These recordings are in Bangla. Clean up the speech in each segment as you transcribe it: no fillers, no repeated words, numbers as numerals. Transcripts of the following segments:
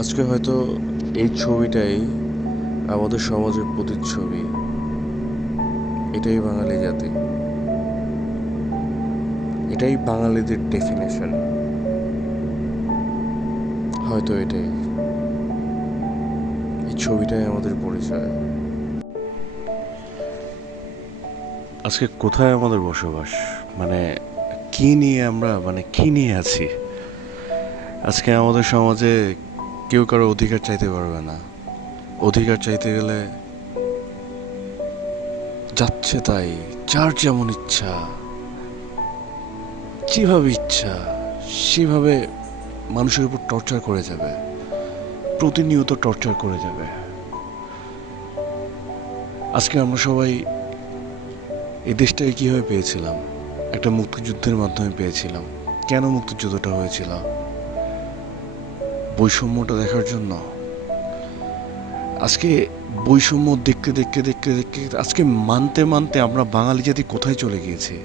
আজকে হয়তো এই ছবিটাই আমাদের সমাজের প্রতিচ্ছবি। এটাই বাঙালি জাতি, এটাই বাঙালিদের ডেফিনেশন। হয়তো এটাই, এই ছবিটাই আমাদের পরিচয়। আজকে কোথায় আমাদের বসবাস, মানে কি নিয়ে আমরা, কি নিয়ে আছি? আজকে আমাদের সমাজে কেউ কারো অধিকার চাইতে পারবে না। অধিকার চাইতে গেলে যাচ্ছে তাই, যার যেমন ইচ্ছা, যেভাবে ইচ্ছা সেভাবে মানুষের উপর টর্চার করে যাবে, প্রতিনিয়ত টর্চার করে যাবে। আজকে আমরা সবাই এই দেশটাকে কীভাবে পেয়েছিলাম? একটা মুক্তিযুদ্ধের মাধ্যমে পেয়েছিলাম। কেন মুক্তিযুদ্ধটা হয়েছিল? বৈষম্যটা দেখার জন্য। আজকে বৈষম্য দেখতে দেখতে দেখতে দেখতে আজকে মানতে মানতে আমরা বাঙালি জাতি কোথায় চলে গিয়েছি?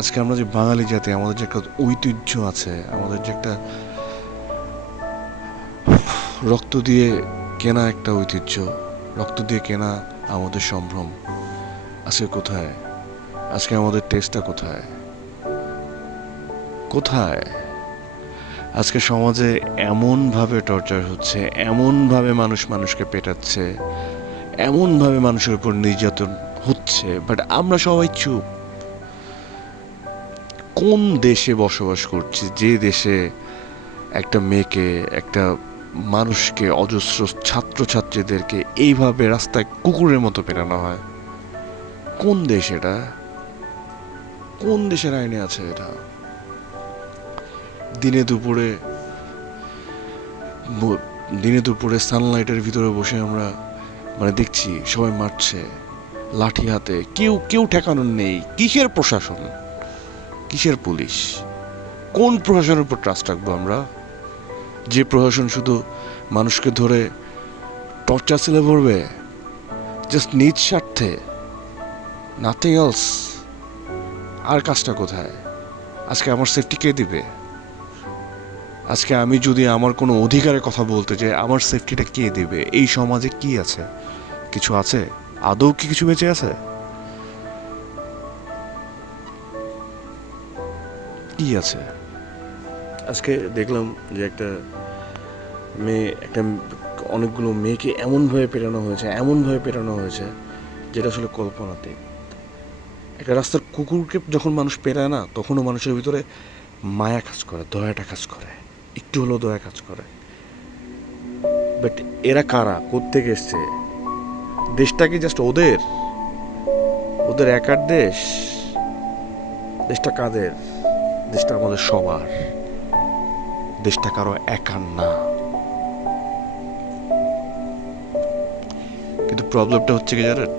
আজকে আমরা যে বাঙালি জাতি, আমাদের যে একটা ঐতিহ্য আছে, আমাদের যে একটা রক্ত দিয়ে কেনা একটা ঐতিহ্য, রক্ত দিয়ে কেনা আমাদের সম্ভ্রম, আজকে কোথায়? আজকে আমাদের টেস্টটা কোথায়? কোথায়? আজকে সমাজে এমনভাবে টর্চার হচ্ছে, এমনভাবে মানুষ মানুষকে পেটাচ্ছে, এমনভাবে মানুষের উপর নির্যাতন হচ্ছে, বাট আমরা সবাই চুপ। কোন দেশে বসবাস করছি যে দেশে একটা মেয়েকে, একটা মানুষকে, অজস্র ছাত্রছাত্রীদেরকে এইভাবে রাস্তায় কুকুরের মতো পেটানো হয়? কোন দেশ এটা? কোন দেশের আইনে আছে এটা? দিনে দুপুরে দিনে দুপুরে সানলাইটের ভিতরে বসে আমরা দেখছি সবাই মারছে লাঠি হাতে, কেউ কেউ ঠেকানোর নেই। কিসের প্রশাসন, কিসের পুলিশ? কোন প্রশাসনের উপর ট্রাস্ট রাখবো আমরা? যে প্রশাসন শুধু মানুষকে ধরে টর্চার সেলে ভরবে, জাস্ট নিজ স্বার্থে, নাথিং এলস। আর কাজটা কোথায়? আজকে আমার সেফটি কে দিবে? আজকে আমি যদি আমার কোনো অধিকারের কথা বলতে চাই, আমার সেফটিটা কে দেবে? এই সমাজে কি আছে? কিছু আছে? আদৌ কি কিছু বেঁচে আছে? কি আছে? আজকে দেখলাম যে একটা মেয়ে, অনেকগুলো মেয়েকে এমনভাবে পেটানো হয়েছে, এমনভাবে পেটানো হয়েছে যেটা আসলে কল্পনাতে। একটা রাস্তার কুকুরকে যখন মানুষ পেটায় না, তখনও মানুষের ভিতরে মায়া কাজ করে, দয়াটা কাজ করে, একটু হলেও দয়া কাজ করে। বাট এরা কারা? কোত্থেকে এসছে? দেশটা কি জাস্ট ওদের? ওদের একার দেশ? দেশটা কাদের? দেশটা আমাদের সবার। দেশটা কারো একার না। কিন্তু প্রবলেমটা হচ্ছে কি জানেন?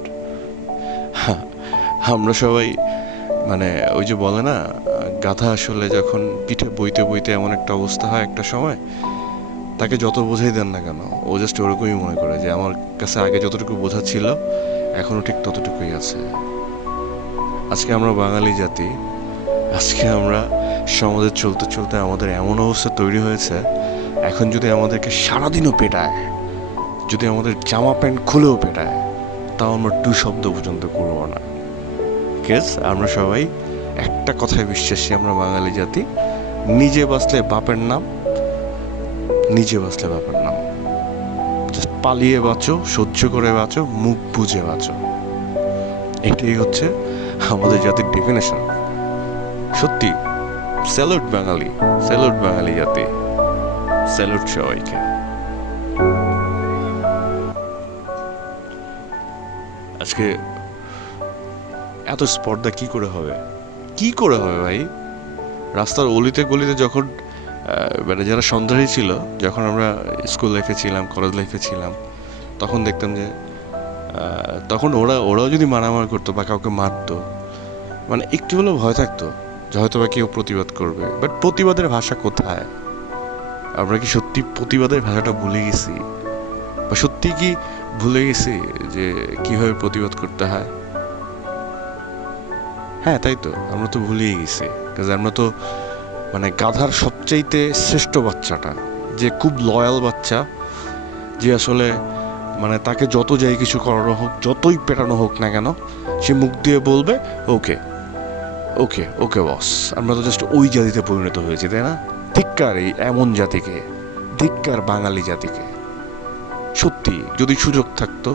আমরা সবাই ওই যে বলে না, গাধা আসলে যখন পিঠে বইতে বইতে এমন একটা অবস্থা হয় একটা সময়, তাকে যত বোঝাই দেন না কেন, ও জাস্ট ওরকমই মনে করে যে আমার কাছে আগে যতটুকু বোঝা ছিল এখনও ঠিক ততটুকুই আছে। আজকে আমরা বাঙালি জাতি, আজকে আমরা সমাজে চলতে চলতে আমাদের এমন অবস্থা তৈরি হয়েছে, এখন যদি আমাদেরকে সারাদিনও পেটায়, যদি আমাদের জামা প্যান্ট খুলেও পেটায়, তাও আমরা টু শব্দ পর্যন্ত করবো না। কেস আমরা সবাই একটা কথায় বিশ্বাসী, আমরা বাঙালি জাতি, নিজে বাঁচলে বাপের নাম, নিজে বাঁচলে বাপের নাম। জাস্ট পালিয়ে বাঁচো, সহ্য করে বাঁচো, মুখ বুঝে বাঁচো। এটাই হচ্ছে আমাদের জাতির ডেফিনেশন। সত্যি স্যালুট বাঙালি, স্যালুট বাঙালি জাতি, স্যালুট সবাইকে। আজকে এত স্পর্ধা কি করে হবে? কি করে হবে ভাই? রাস্তার অলিতে গলিতে যখন যারা সন্ত্রাসী ছিল, যখন আমরা স্কুল লাইফে ছিলাম, কলেজ লাইফে ছিলাম, তখন দেখতাম যে তখন ওরাও যদি মারামারি করতো বা কাউকে মারতো, একটু হলেও ভয় থাকতো যে হয়তো বা কেউ প্রতিবাদ করবে। বাট প্রতিবাদের ভাষা কোথায়? আমরা কি সত্যি প্রতিবাদের ভাষাটা ভুলে গেছি? বা সত্যি কি ভুলে গেছি যে কিভাবে প্রতিবাদ করতে হয়? হ্যাঁ, তাই তো, আমরা তো ভুলেই গেছি। কারণ আমরা তো গাধার সবচাইতে শ্রেষ্ঠ বাচ্চাটা, যে খুব লয়াল বাচ্চা, যে আসলে মানে তাকে যত যাই কিছু করানো হোক, যতই পেটানো হোক না কেন, সে মুখ দিয়ে বলবে ওকে ওকে ওকে বস। আমরা তো জাস্ট ওই জাতিতে পরিণত হয়েছি, তাই না? ধিক্কার এই এমন জাতিকে, ধিক্কার বাঙালি জাতিকে। সত্যি যদি সুযোগ থাকতো,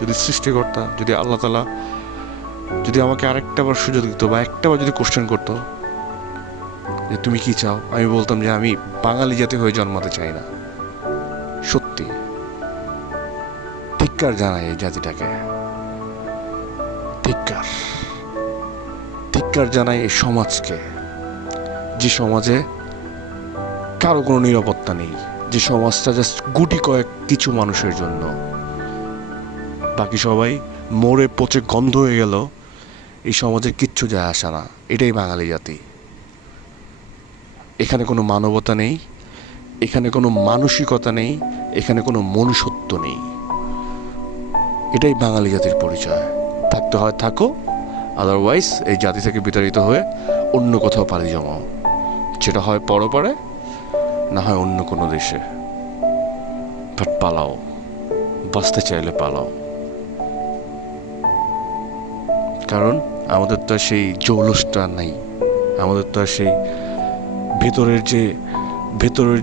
যদি সৃষ্টিকর্তা, যদি আল্লাহ তাআলা যদি আমাকে আরেকটা বার সুযোগ দিত, বা একটা বার যদি কোশ্চেন করতো যে তুমি কি চাও, আমি বলতাম যে আমি বাঙালি জাতি হয়ে জন্মাতে চাই না। সত্যি ধিক্কার জানাই এই জাতিটাকে, ধিক্কার ধিক্কার জানাই এই সমাজকে, যে সমাজে কারো কোনো নিরাপত্তা নেই, যে সমাজটা জাস্ট গুটি কয়েক কিছু মানুষের জন্য, বাকি সবাই মরে পচে গন্ধ হয়ে গেল, এই সমাজে কিচ্ছু যায় আসে না। এটাই বাঙালি জাতি। এখানে কোনো মানবতা নেই, এখানে কোনো মানসিকতা নেই, এখানে কোনো মনুষ্যত্ব নেই। এটাই বাঙালি জাতির পরিচয়। থাকতে হয় থাকো, আদারওয়াইজ এই জাতি থেকে বিতাড়িত হয়ে অন্য কোথাও পাড়ি জমাও, যেটা হয় পরপারে, না হয় অন্য কোনো দেশে। বাট পালাও, বাঁচতে চাইলে পালাও। কারণ আমাদের তো আর সেই জৌলসটা নাই, আমাদের তো আর সেই ভেতরের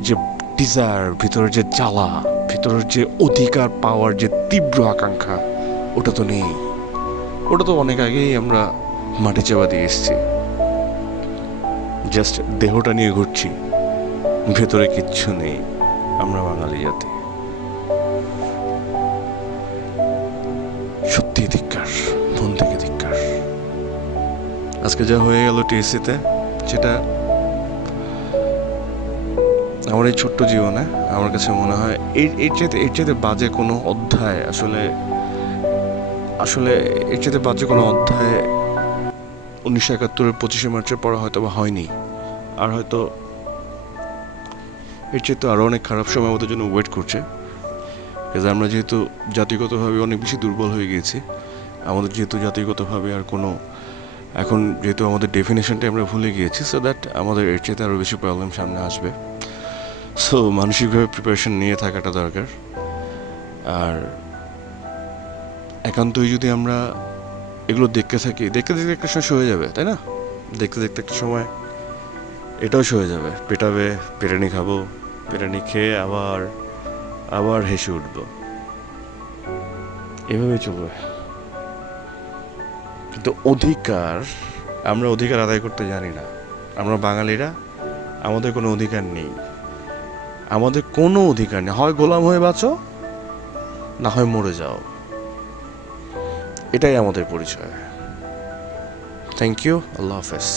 যে ডিজায়ার, ভেতরের যে জ্বালা, ভেতরের যে অধিকার পাওয়ার যে তীব্র আকাঙ্ক্ষা, ওটা তো নেই। ওটা তো অনেক আগেই আমরা মাটি চাপা দিয়ে এসছি। জাস্ট দেহটা নিয়ে ঘুরছি, ভেতরে কিচ্ছু নেই। আমরা বাঙালি জাতি। সত্যি ধিক্কার, মন থেকে ধিক্কার। আজকে যা হয়ে গেল টিএসসিতে, যেটা আমার এই ছোট্ট জীবনে আমার কাছে মনে হয় এর চাইতে বাজে কোনো অধ্যায় আসলে এর চাইতে বাজে কোনো অধ্যায় 1971-এর 25শে মার্চের পরে হয়তো বা হয়নি। আর হয়তো এর চাইতে আরও অনেক খারাপ সময় আমাদের জন্য ওয়েট করছে। আমরা যেহেতু জাতিগতভাবে অনেক বেশি দুর্বল হয়ে গিয়েছি, আমাদের যেহেতু জাতিগতভাবে আর কোনো, এখন যেহেতু আমাদের ডেফিনেশনটা আমরা ভুলে গিয়েছি, সো দ্যাট আমাদের এর চাইতে আরও বেশি প্রবলেম সামনে আসবে। সো মানসিকভাবে প্রিপারেশন নিয়ে থাকাটা দরকার। আর একান্তই যদি আমরা এগুলো দেখতে থাকি, দেখতে একটা সময় হয়ে যাবে, তাই না? দেখতে একটা সময় এটাও হয়ে যাবে, পেটানি খাবো, পেটানি খেয়ে আবার হেসে উঠবো, এভাবেই চলবে। কিন্তু আমরা অধিকার আদায় করতে জানি না। আমরা বাঙালিরা, আমাদের কোনো অধিকার নেই, আমাদের কোনো অধিকার নেই। হয় গোলাম হয়ে বাঁচো, না হয় মরে যাও। এটাই আমাদের পরিচয়। থ্যাংক ইউ, আল্লাহ হাফেজ।